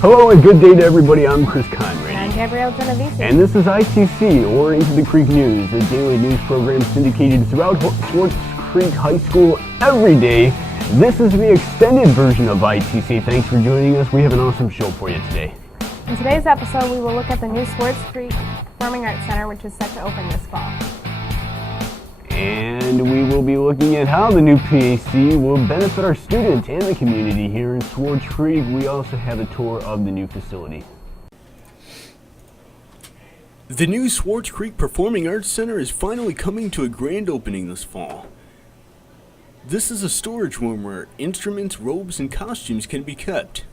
Hello and good day to everybody. I'm Chris Conrad. And I'm Gabrielle Genovese. And this is ITC, or Into the Creek News, a daily news program syndicated throughout Swartz Creek High School every day. This is the extended version of ITC. Thanks for joining us. We have an awesome show for you today. In today's episode, we will look at the new Swartz Creek Performing Arts Center, which is set to open this fall. And we will be looking at how the new PAC will benefit our students and the community here in Swartz Creek. We also have a tour of the new facility. The new Swartz Creek Performing Arts Center is finally coming to a grand opening this fall. This is a storage room where instruments, robes, and costumes can be kept.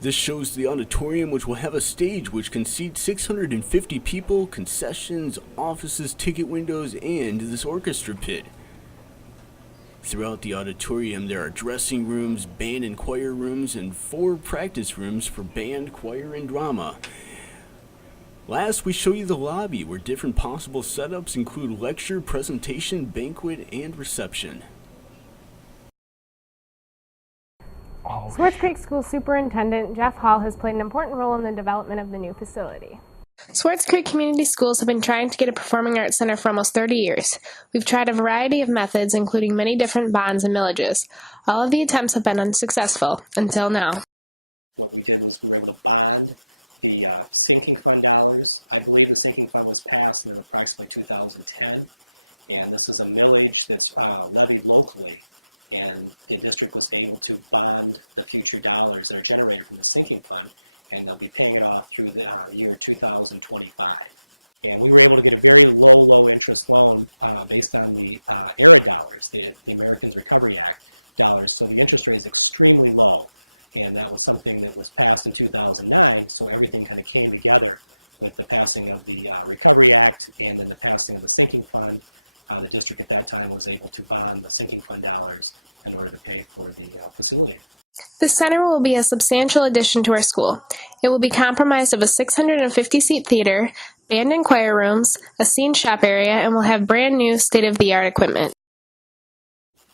This shows the auditorium, which will have a stage which can seat 650 people, concessions, offices, ticket windows, and this orchestra pit. Throughout the auditorium, there are dressing rooms, band and choir rooms, and 4 practice rooms for band, choir, and drama. Last, we show you the lobby, where different possible setups include lecture, presentation, banquet, and reception. Swartz Creek School Superintendent Jeff Hall has played an important role in the development of the new facility. Swartz Creek Community Schools have been trying to get a performing arts center for almost 30 years. We've tried a variety of methods, including many different bonds and millages. All of the attempts have been unsuccessful, until now. What we did was we were able to bond the sinking fund dollars. I believe the sinking fund was passed in approximately 2010, and this is a millage that's levied locally, and the district was able to bond the future dollars that are generated from the sinking fund, and they'll be paying it off through the year 2025. And we were able to get a very low interest loan based on the ERA dollars, the Americans Recovery Act dollars, so the interest rate is extremely low. And that was something that was passed in 2009, so everything kind of came together with the passing of the Recovery Act and then the passing of the sinking fund. The district at that time was able to bond the sinking fund dollars in order to pay for the facility. The center will be a substantial addition to our school. It will be comprised of a 650-seat theater, band and choir rooms, a scene shop area, and will have brand new state-of-the-art equipment.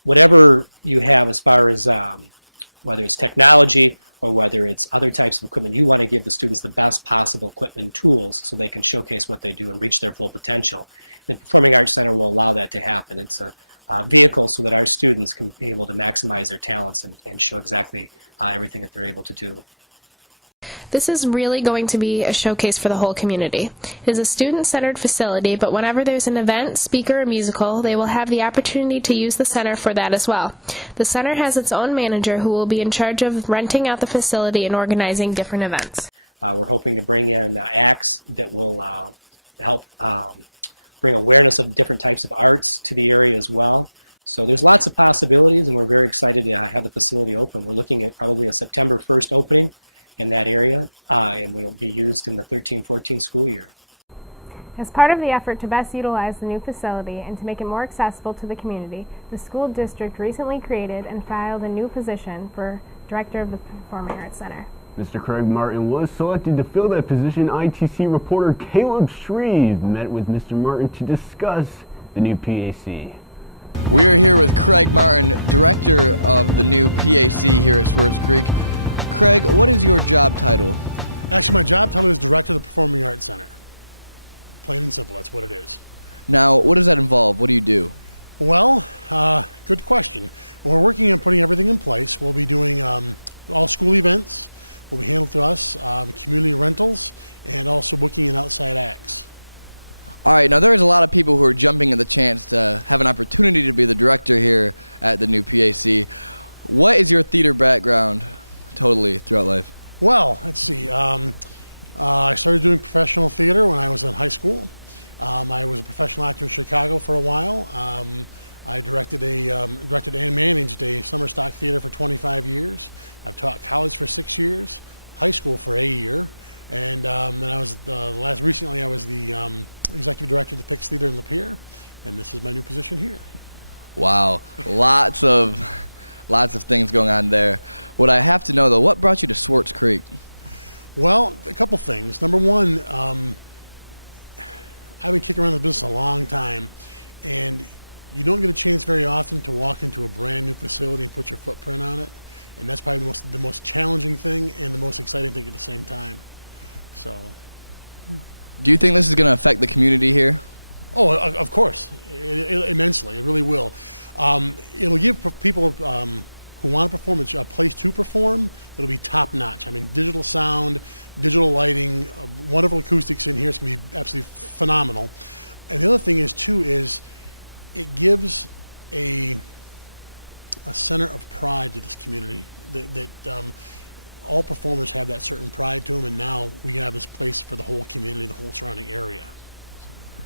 Whatever you have as far as whether it's technology or whether it's other types of equipment, you want to give the students the best possible equipment and tools so they can showcase what they do and reach their full potential. The Performing Arts Center will allow that to happen. It's a vehicle so that our students can be able to maximize their talents and show exactly everything that they're able to do. This is really going to be a showcase for the whole community. It is a student-centered facility, but whenever there's an event, speaker, or musical, they will have the opportunity to use the center for that as well. The center has its own manager who will be in charge of renting out the facility and organizing different events. We're hoping to bring in acts that will help bring awareness of different types of arts to the area as well. So there's lots of possibilities, and we're very excited to have the facility open. We're looking at probably a September 1st opening in that area, and will be used in the 13-14 school year. As part of the effort to best utilize the new facility and to make it more accessible to the community, the school district recently created and filed a new position for Director of the Performing Arts Center. Mr. Craig Martin was selected to fill that position. ITC reporter Caleb Shreve met with Mr. Martin to discuss the new PAC. We are here with Craig Martin, Director of the new PAC here at Swartz Creek. Craig, what is your job title? Actually, my job title is Director of the Performing Arts Center. Plain and simple, that's what it is. Now, what does that involve? What do you do? Well, good question. We're working on putting everything in place. We'll be doing all school events. Will be handled through us, community rentals, and also booking in outside acts. All right, now there's a lot of people who are jumping at the chance to have an opportunity to be the director here at the new PAC. What is your theater background totally throughout life? Well, let's see. I started doing professional theater when I was in high school. I was a professional actor in Chicago for a while. I directed and managed a summer stock theater for 25 years. I've taught college for 6 years, high school for a year, and then I was recently I was the executive director of the PAC Theater in Lapeer, and this is my new position here. Wow, lots of things going on there. What I have to know though, what brought you to Swartz Creek? Well, a couple things. Number one, I've been kicking around the business a long time, and you don't get a chance very often to walk into a brand new facility and put your footprint on it. and that's probably the most challenging thing and the most exciting thing at the same time. So, Do you think this is going to affect the community here? oh, of course, immensely. It really will. It'll give people who want to perform a place to perform. It'll be top notch. I mean, digital sound, digital lighting, wonderful acoustics in here. It's going to be absolutely phenomenal. And the other thing is too is it gives a center of pride to this community that all performers have that certain pride to them, and now we have this place for the whole community, the whole surrounding area.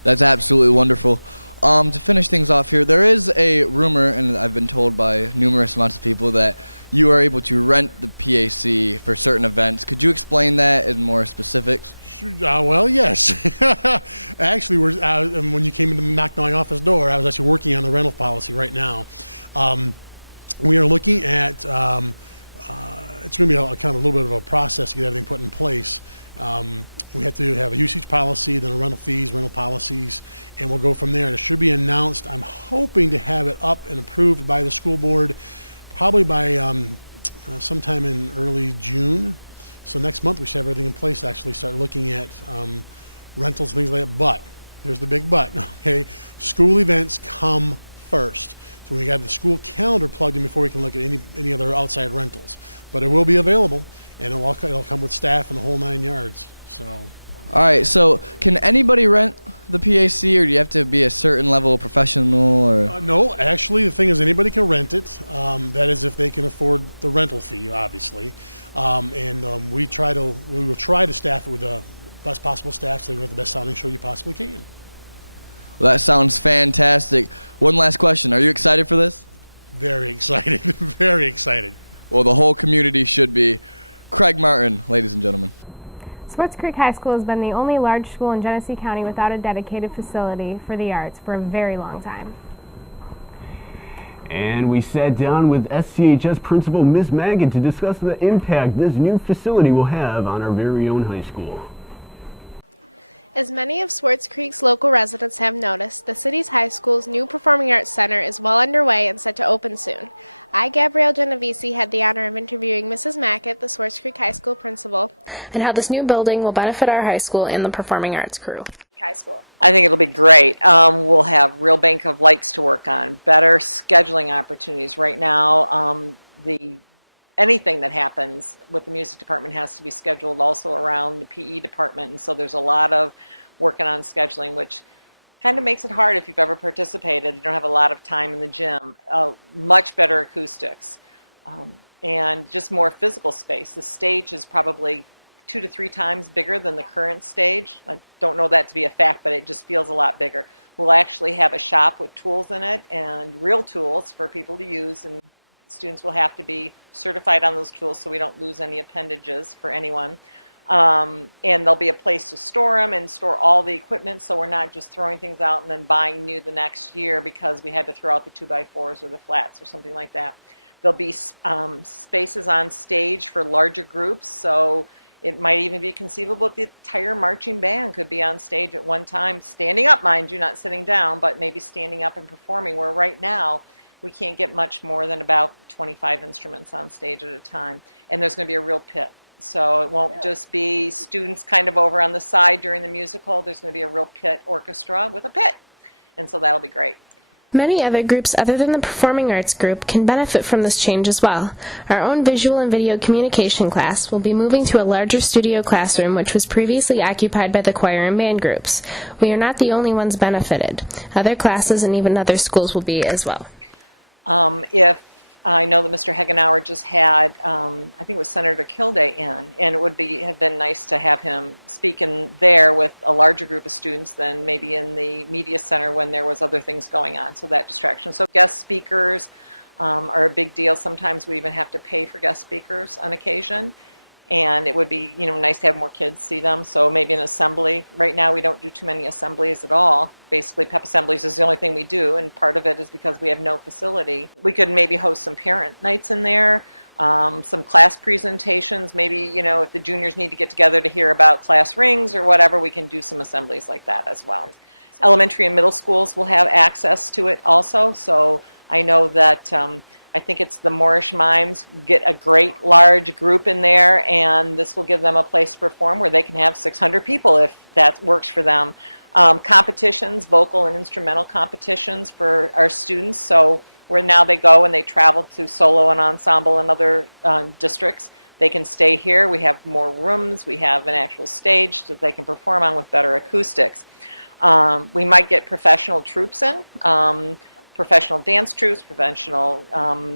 That's absolutely wonderful. To finish things off here, there is a rumor, and I've been told by numerous amounts of people, that you are able to rent the PAC for certain events. Could you explain that in more specifics? Well, yes. Actually, when you came in to knock on my office door, I was actually working on the rental policy right now. We are looking at, it's going to be kind of a little bit of a process to get everything put in place. We have to have a usage policy, then a rental fees, rental policies, and we'll go from there. And it should be announced. I'm hoping to have it up and approved by the school board probably by sometime in early June. So next month we should have everything in place to actually start looking at rentals and things like that. But, there's the big but, okay? School events come first. So we got the school calendar plugged in before we can look at any other outside rentals. But it will be available, and it'll come with staff and the whole 9 yards. So. All right, so can anybody rent the PAC, or do you have to be a certain level of professional? Or no, actually, the thing is anybody can rent it. That is if they can afford the rental fee, obviously. And we will try to staff it with the best possible staff so they can have the best sounding show you possibly can. Well, that sounds fantastic. One last question. Are you excited for this? Very excited. Very excited. Well, the whole community should be. Craig Martin, ladies and gentlemen. Swartz Creek High School has been the only large school in Genesee County without a dedicated facility for the arts for a very long time. And we sat down with SCHS Principal Ms. Magid to discuss the impact this new facility will have on our very own high school. As many of Swartz Creek's local residents have noticed, the city's high school's new Performing Arts Center is well underway and set to open soon. I, Gabrielle Genovese, had the honor of interviewing Mrs. Mackett, the Swartz Creek High School principal, and how this new building will benefit our high school and the performing arts crew. High school. I think it'll be great. We'll have real bank of lights to work on, better scheduling opportunities. Right now, anything that happens with the music department has to be scheduled also around the PE department, and so there's a lot of working on scheduling, which kind of makes it hard if you've ever participated. You don't have a lot of time in the gym. Much better acoustics, and just more physical space. The stage is probably 2 to 3 times bigger than the current stage. I don't know that to be a fact, but it just feels a lot bigger. We'll actually have a shop with tools in it, and real tools for people to use, and students will have to be certified on those tools so we don't lose any appendages for anyone. And there'll be a place to store them and store all the equipment, so we're not just throwing things out and then buying new the next year because we had to throw out the 2x4s or the flats or something like that. There'll be spaces on stage for larger groups, so it might even be conceivable that the entire marching band could be on stage at one time, standing up, mind you, not sitting down, but maybe standing up and performing, where right now we can't get much more than about 25 instruments on stage at a time. And there's going to be a real pit. So it won't just be students kind of over on the side during the musical. There's going to be a real pit orchestra with a pit. And so that'll be great. Many other groups other than the Performing Arts group can benefit from this change as well. Our own visual and video communication class will be moving to a larger studio classroom which was previously occupied by the choir and band groups. We are not the only ones benefited. Other classes and even other schools will be as well. If I know that Mr. Hagenauer just had, I think it was Senator Kilday in, and it would have been nice to have him speak in there with a larger group of students than maybe in the media center when there was other things going on, so that distraction. So guest speakers are a big deal. Sometimes we even have to pay for guest speakers on occasion, and it would be nice to have more kids see them. So maybe an assembly. Right now we don't do too many assemblies at all. Basically pep assemblies is the only thing we do, and part of it is because we have no facility. We could maybe host some parent nights in there, some class presentations. Maybe if the juniors need to get together to hear about class rings or whatever, we can do some assemblies like that as well. Elementary and middle schools will have access to it also. So I know that I think it's the Moorish Mimes get a great large group in there, and this will give them a place to perform where they can have 600 people if that works for them. Competitions, vocal and instrumental competitions for our students. So where now they go and they travel to solo and ensemble in other districts, they can stay here. We have more rooms. We have an actual stage that they can perform on with better acoustics. We might get professional troops in, professional dance troupes, professional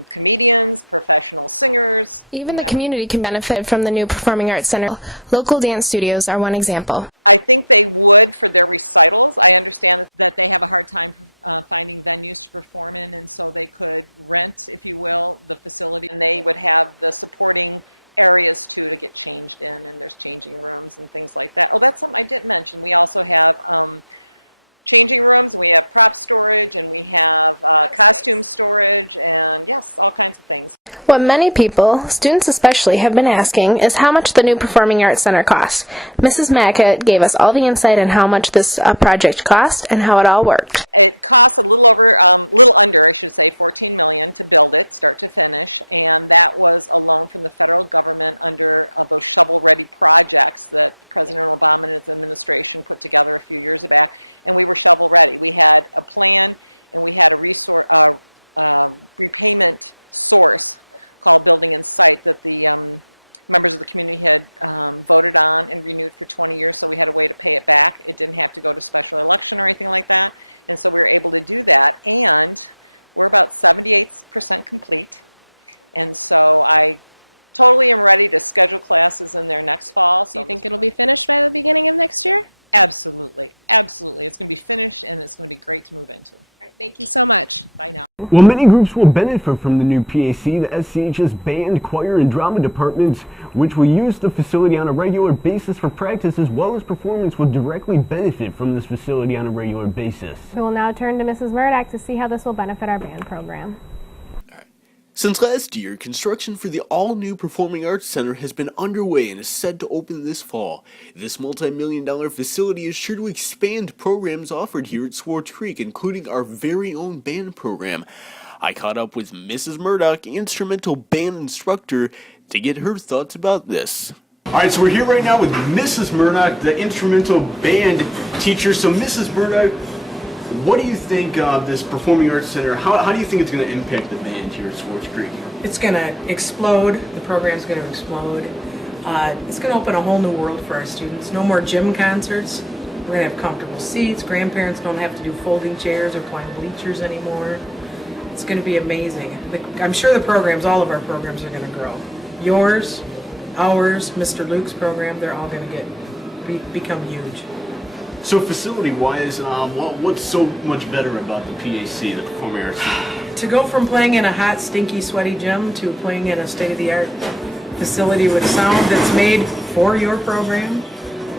comedians, professional singers. Even the community can benefit from the new Performing Arts Center. Local dance studios are one example. I think they would for their recitals. I understand that they have a hard time finding venues to perform in, and so they could rent, if you will, the facility, and they would have the supporting areas too to get changed in, and there's changing rooms and things like that. Oh, that's something I didn't mention. We also have changing rooms, and we have prop storage, and we have costume storage, and yes, all kinds of things. What many people, students especially, have been asking is how much the new Performing Arts Center costs. Mrs. Mackett gave us all the insight on how much this project cost and how it all worked. It costs a little under, I should say, $14 million to build it, start to finish, and that was a loan from the federal government under those shovel-ready projects that President Obama and his administration put together a few years back, and we were shovel-ready. We had a plan, and we had a repayment source called Building and Site that the members of the community had voted on and renewed for 20 years, so we had a way to pay it back. It didn't have to go to special election or anything like that, and so we were able to do that, and we're about 78% complete, and so I totally am ready to schedule classes in there next fall. Do you think it'll be finished by the beginning of next year? Absolutely. Absolutely. It's going to be finished, and it's going to be great to move into. All right, thank you so much. Bye now. While many groups will benefit from the new PAC, the SCHS band, choir, and drama departments, which will use the facility on a regular basis for practice as well as performance, will directly benefit from this facility on a regular basis. We will now turn to Mrs. Murdoch to see how this will benefit our band program. Since last year, construction for the all-new Performing Arts Center has been underway and is set to open this fall. This multi-million-dollar facility is sure to expand programs offered here at Swartz Creek, including our very own band program. I caught up with Mrs. Murdoch, instrumental band instructor, to get her thoughts about this. Alright, so we're here right now with Mrs. Murdoch, the instrumental band teacher. So Mrs. Murdoch, what do you think of this Performing Arts Center? How do you think it's going to impact the band here at Swartz Creek? It's going to explode. The program's going to explode. It's going to open a whole new world for our students. No more gym concerts. We're going to have comfortable seats. Grandparents don't have to do folding chairs or climb bleachers anymore. It's going to be amazing. I'm sure the programs, all of our programs are going to grow. Yours, ours, Mr. Luke's program, they're all going to become huge. So facility-wise, what's so much better about the PAC, the Performing Arts Center? To go from playing in a hot, stinky, sweaty gym to playing in a state-of-the-art facility with sound that's made for your program,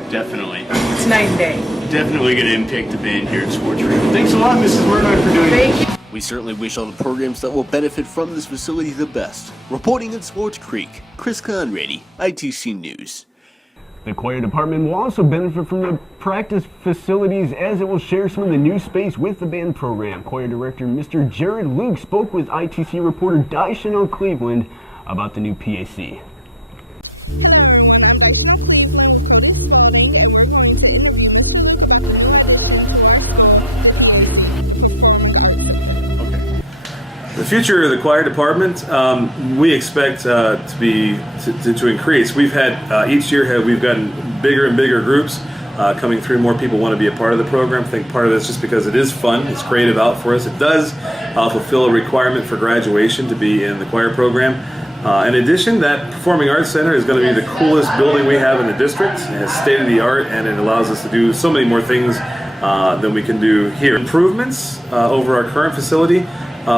Definitely. it's night and day. Definitely going to impact the band here at Swartz Creek. Thanks a lot, Mrs. Murdoch, for doing Thank this. We certainly wish all the programs that will benefit from this facility the best. Reporting in Swartz Creek, Chris Conrady, ITC News. The choir department will also benefit from the practice facilities as it will share some of the new space with the band program. Choir director Mr. Jared Luke spoke with ITC reporter Chanel Cleveland about the new PAC. Hello everyone, I'm Chanel Cleveland with Cody Spalding, and we're going to interview Mr. Luke about the new addition to our school, the PAC, the Performing Arts Center. The future of the choir department, we expect to increase. We've had each year we've gotten bigger and bigger groups coming through. More people want to be a part of the program. I think part of this just because it is fun. It's creative out for us. It does fulfill a requirement for graduation to be in the choir program. In addition, that Performing Arts Center is going to be the coolest building we have in the district. It's state of the art, and it allows us to do so many more things than we can do here. Improvements over our current facility.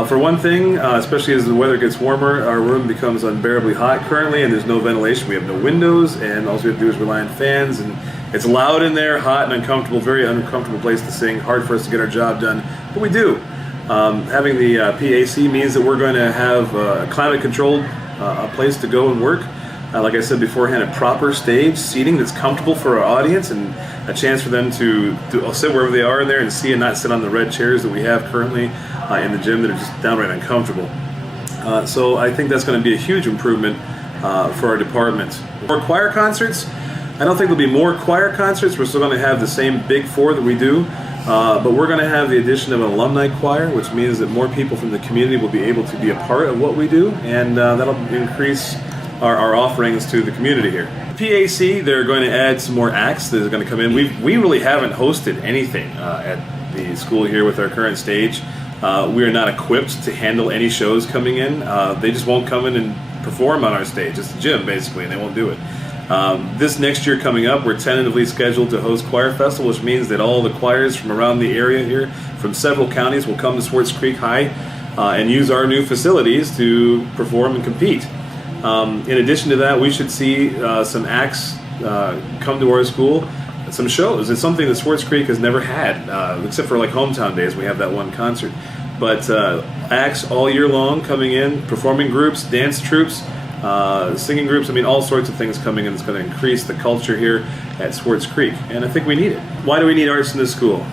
For one thing, especially as the weather gets warmer, our room becomes unbearably hot currently, and there's no ventilation. We have no windows, and all we have to do is rely on fans, and it's loud in there, hot and uncomfortable, very uncomfortable place to sing, hard for us to get our job done, but we do. Having the PAC means that we're going to have a climate-controlled place to go and work. Like I said beforehand, a proper stage, seating that's comfortable for our audience, and a chance for them to sit wherever they are in there and see and not sit on the red chairs that we have currently in the gym that are just downright uncomfortable. So I think that's going to be a huge improvement for our department. More choir concerts. I don't think there'll be more choir concerts. We're still going to have the same big four that we do, but we're going to have the addition of an alumni choir, which means that more people from the community will be able to be a part of what we do, and that'll increase our offerings to the community here. PAC, they're going to add some more acts that are going to come in. We really haven't hosted anything at the school here with our current stage. We are not equipped to handle any shows coming in. They just won't come in and perform on our stage. It's the gym, basically, and they won't do it. This next year coming up, we're tentatively scheduled to host Choir Festival, which means that all the choirs from around the area here, from several counties, will come to Swartz Creek High and use our new facilities to perform and compete. In addition to that, we should see some acts come to our school, some shows. It's something that Swartz Creek has never had, except for like hometown days. We have that one concert. But acts all year long coming in, performing groups, dance troupes, singing groups, I mean all sorts of things coming in that's going to increase the culture here at Swartz Creek. And I think we need it. Why do we need arts in this school?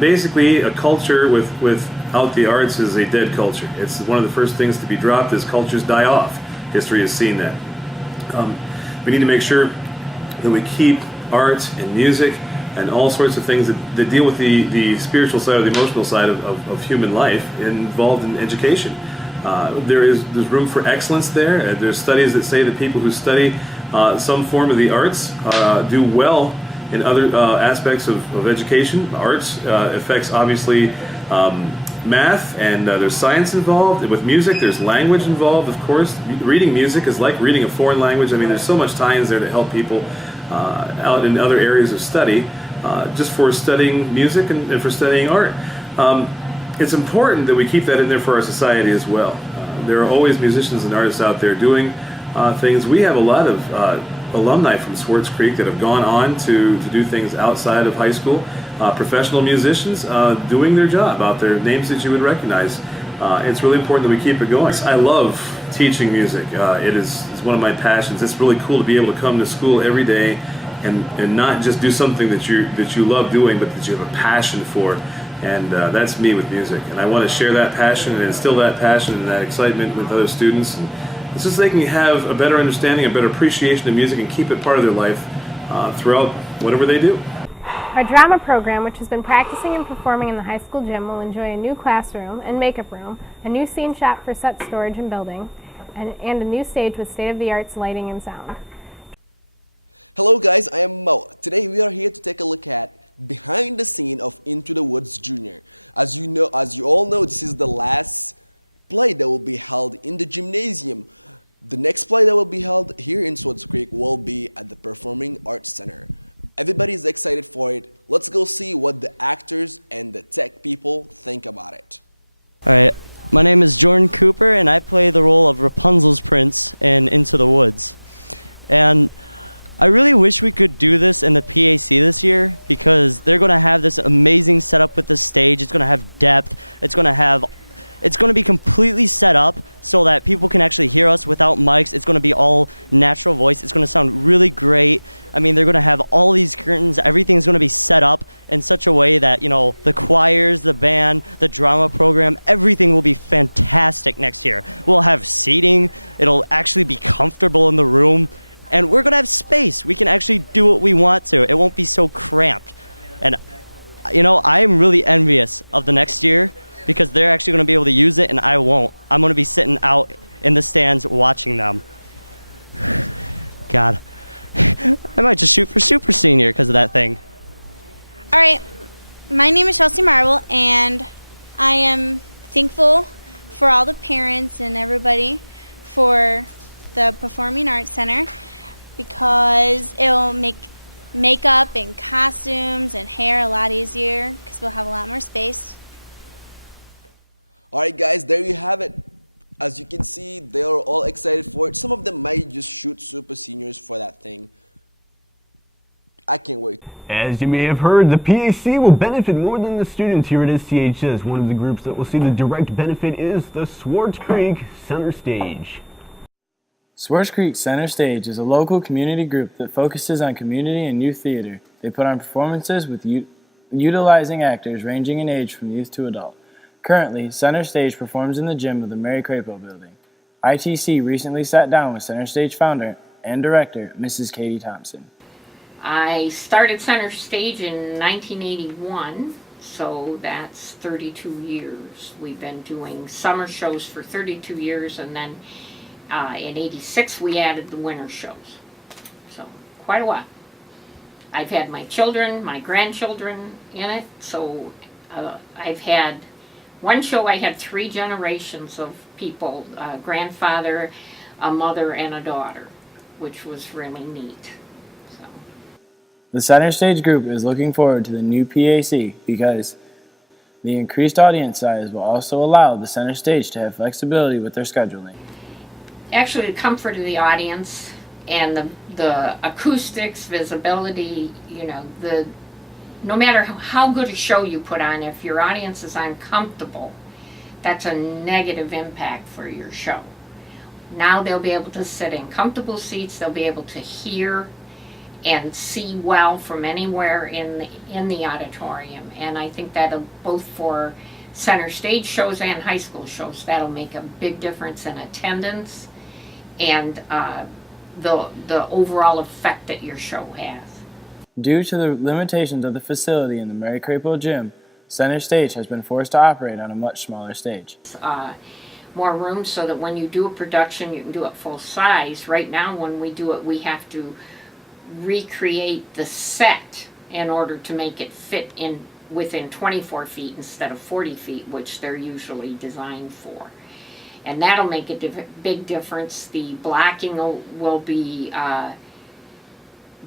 Basically, a culture without the arts is a dead culture. It's one of the first things to be dropped as cultures die off. History has seen that. We need to make sure that we keep art and music and all sorts of things that deal with the spiritual side or the emotional side of human life involved in education. There's room for excellence there. There's studies that say that people who study some form of the arts do well in other aspects of education. Arts affects obviously math, and there's science involved. With music, there's language involved, of course. Reading music is like reading a foreign language. I mean, there's so much tie-ins there to help people out in other areas of study, just for studying music and for studying art. It's important that we keep that in there for our society as well. There are always musicians and artists out there doing things. We have a lot of alumni from Swartz Creek that have gone on to do things outside of high school. Professional musicians doing their job out there, names that you would recognize. It's really important that we keep it going. I love teaching music. It's one of my passions. It's really cool to be able to come to school every day and not just do something that you love doing, but that you have a passion for. And that's me with music. And I want to share that passion and instill that passion and that excitement with other students. And it's just so they can have a better understanding, a better appreciation of music, and keep it part of their life throughout whatever they do. Our drama program, which has been practicing and performing in the high school gym, will enjoy a new classroom and makeup room, a new scene shop for set storage and building, and a new stage with state-of-the-art lighting and sound. Hello guys, I am Mo. Today we are here to take a look at behind the scene of Into the Woods Junior. As you all know, this is the last play that will be held in the gymnasium. The next play that will be held here in Swartz Creek will be at the Performing Arts Center. Everybody's excited for it. Let's go see what the actors and the tech people think about it. Alright, my name is Jordan Cooper and I play the role of Rapunzel's prince in Into the Woods. And I really wish we could do this in the PAC this year, because they're going to have this amazing setup with the stage. It's going to have depth. It's going to be completely set up so that people can actually hear us without mics. It's going to be all natural voice. It's going to sound really great. I mean, they're going to have all these curtains. Everything's going to be set up in such a way that, you know, the choirs, the band, the drama program, everything will be fantastic next year. We'll have seating. It'll actually be comfortable in the room. And we're going to have space. We can actually do what we want to. It won't be so cramped. And, you know, I am really envious of the next year, because they're actually going to be able to use it and I won't. I'm going to be sitting out in the stands watching them. God. I might just shoot for Super Senior because of that thing. All right. My name is Chelsea Marble, and I am thankful for all the parents and everybody for the Performing Arts Center, because it'll make makeup and costumes and hair a lot easier, because we'll have a lot more space. Alright guys, there you have it. As you can see, they are all excited for it. Some of them might just shoot Super Seniors for that thing. I can't wait. As you may have heard, the PAC will benefit more than the students here at SCHS. One of the groups that will see the direct benefit is the Swartz Creek Center Stage. Swartz Creek Center Stage is a local community group that focuses on community and youth theater. They put on performances with utilizing actors ranging in age from youth to adult. Currently, Center Stage performs in the gym of the Mary Crapo building. ITC recently sat down with Center Stage founder and director, Mrs. Katie Thompson. I started Center Stage in 1981, so that's 32 years. We've been doing summer shows for 32 years, and then in 86 we added the winter shows. So quite a while. I've had my children, my grandchildren in it, so I've had one show. I had 3 generations of people, a grandfather, a mother, and a daughter, which was really neat. The Center Stage group is looking forward to the new PAC because the increased audience size will also allow the Center Stage to have flexibility with their scheduling. Actually, the comfort of the audience and the acoustics, visibility, you know, no matter how good a show you put on, if your audience is uncomfortable, that's a negative impact for your show. Now they'll be able to sit in comfortable seats, they'll be able to hear and see well from anywhere in the auditorium, and I think that'll, both for Center Stage shows and high school shows, that'll make a big difference in attendance and the overall effect that your show has. Due to the limitations of the facility in the Mary Crapo Gym, Center Stage has been forced to operate on a much smaller stage. More room so that when you do a production, you can do it full size. Right now, when we do it, we have to recreate the set in order to make it fit in within 24 feet instead of 40 feet, which they're usually designed for. And that'll make a big difference. The blocking will be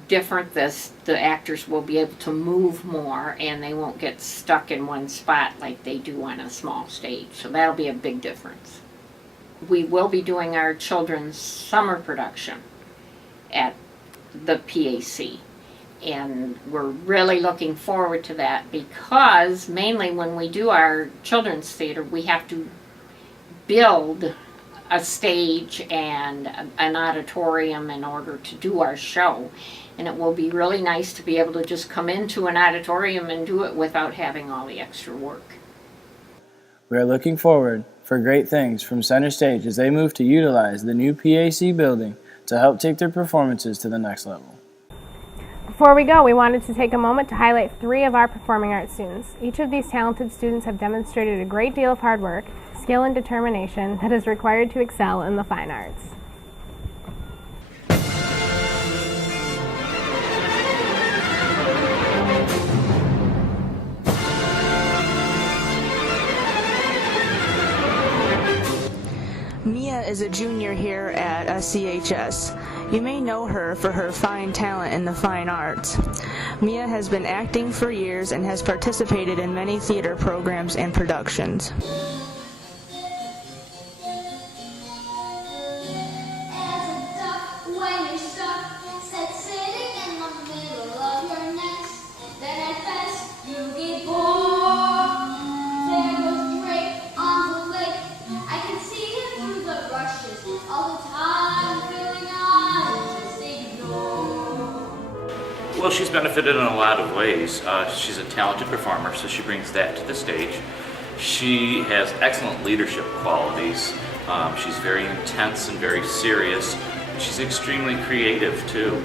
different. The actors will be able to move more, and they won't get stuck in one spot like they do on a small stage. So that'll be a big difference. We will be doing our children's summer production at the PAC, and we're really looking forward to that, because mainly when we do our children's theater, we have to build a stage and an auditorium in order to do our show, and it will be really nice to be able to just come into an auditorium and do it without having all the extra work. We are looking forward for great things from Center Stage as they move to utilize the new PAC building to help take their performances to the next level. Before we go, we wanted to take a moment to highlight 3 of our performing arts students. Each of these talented students have demonstrated a great deal of hard work, skill, and determination that is required to excel in the fine arts. Mia is a junior here at CHS. You may know her for her fine talent in the fine arts. Mia has been acting for years and has participated in many theater programs and productions. Well, she's benefited in a lot of ways. She's a talented performer, so she brings that to the stage. She has excellent leadership qualities. She's very intense and very serious. She's extremely creative too.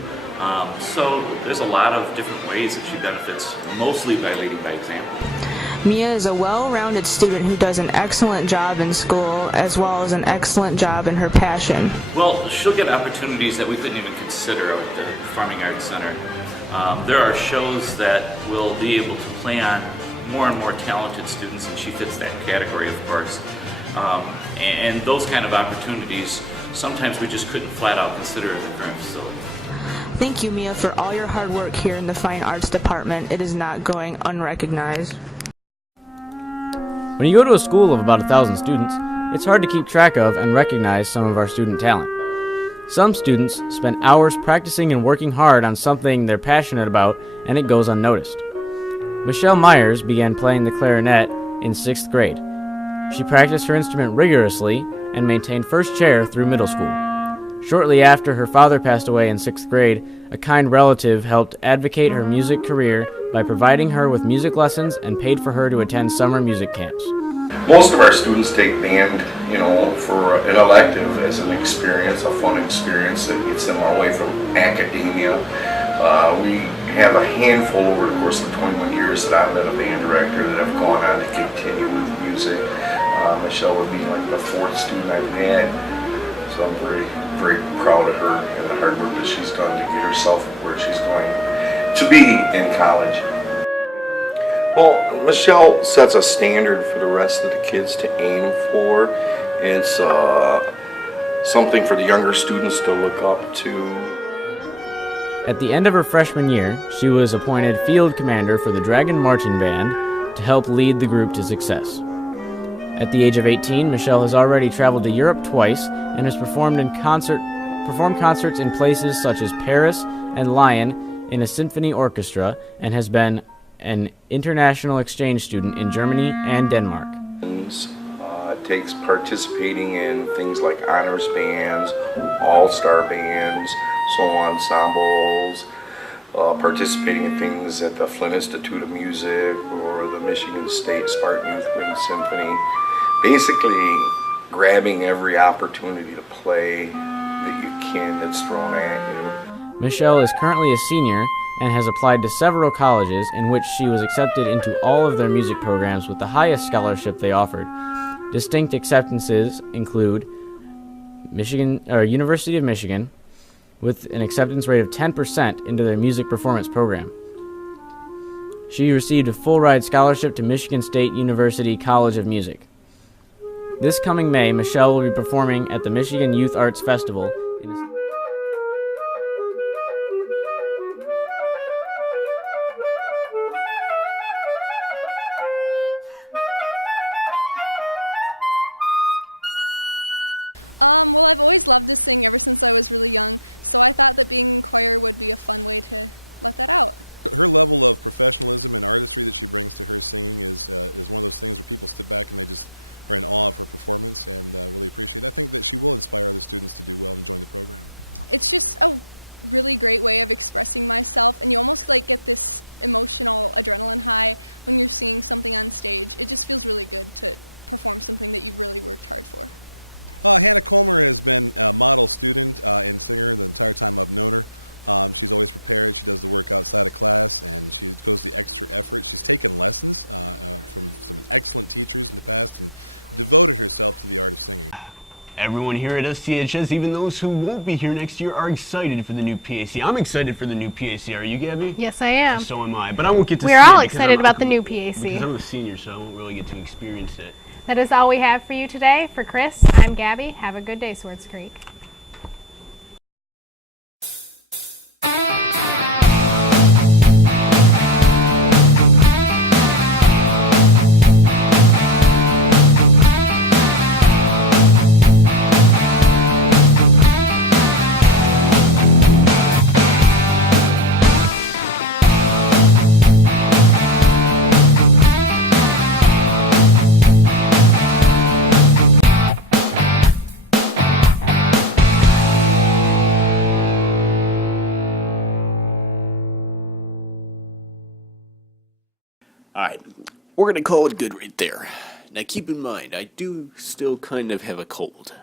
So there's a lot of different ways that she benefits, mostly by leading by example. Mia is a well-rounded student who does an excellent job in school as well as an excellent job in her passion. Well, she'll get opportunities that we couldn't even consider at the Performing Arts Center. There are shows that will be able to play on more and more talented students, and she fits that category, of course. And those kind of opportunities, sometimes we just couldn't flat out consider at the current facility. Thank you, Mia, for all your hard work here in the Fine Arts Department. It is not going unrecognized. When you go to a school of about 1,000 students, it's hard to keep track of and recognize some of our student talent. Some students spend hours practicing and working hard on something they're passionate about, and it goes unnoticed. Michelle Myers began playing the clarinet in 6th grade. She practiced her instrument rigorously and maintained first chair through middle school. Shortly after her father passed away in 6th grade, a kind relative helped advocate her music career by providing her with music lessons and paid for her to attend summer music camps. Most of our students take band, for an elective as an experience, a fun experience that gets them away from academia. We have a handful over the course of 21 years that I've been a band director that have gone on to continue with music. Michelle would be like the 4th student I've had, so I'm very, very proud of her and the hard work that she's done to get herself where she's going to be in college. Well, Michelle sets a standard for the rest of the kids to aim for. It's something for the younger students to look up to. At the end of her freshman year, she was appointed field commander for the Dragon Marching Band to help lead the group to success. At the age of 18, Michelle has already traveled to Europe twice and has performed concerts in places such as Paris and Lyon in a symphony orchestra, and has been an international exchange student in Germany and Denmark. It takes participating in things like honors bands, all-star bands, solo ensembles, participating in things at the Flint Institute of Music or the Michigan State Spartan Youth Wind Symphony. Basically, grabbing every opportunity to play that you can that's thrown at you. Michelle is currently a senior and has applied to several colleges in which she was accepted into all of their music programs with the highest scholarship they offered. Distinct acceptances include University of Michigan, with an acceptance rate of 10% into their music performance program. She received a full-ride scholarship to Michigan State University College of Music. This coming May, Michelle will be performing at the Michigan Youth Arts Festival in a Well, I've always loved to sing ever since I was really young, so I thought that being in choir would be a fun way to let that out. Her level of professionalism and artistry that she brings to her singing is one of those things where people step back and they just are in awe of her performance and really appreciate it. I think that she will inspire other students to do well and join the program. It's just a really great way of expressing myself, and you almost get this emotional adrenaline high when you're singing something on stage. It just feels really good to perform something that you've really worked hard for. Hannah Colmer has been a model student and singer the entire time I've known her. She's always prepared. She does the work outside of class, and she goes the extra effort. She's taken lessons from some excellent teachers in the past and devoted herself to the art of singing. Everyone here at SCHS, even those who won't be here next year, are excited for the new PAC. I'm excited for the new PAC. Are you, Gabby? Yes, I am. So am I. But I won't get to We're all excited about the new PAC. Because I'm a senior, so I won't really get to experience it. That is all we have for you today. For Chris, I'm Gabby. Have a good day, Swartz Creek. Alright, we're going to call it good right there. Now keep in mind, I do still kind of have a cold.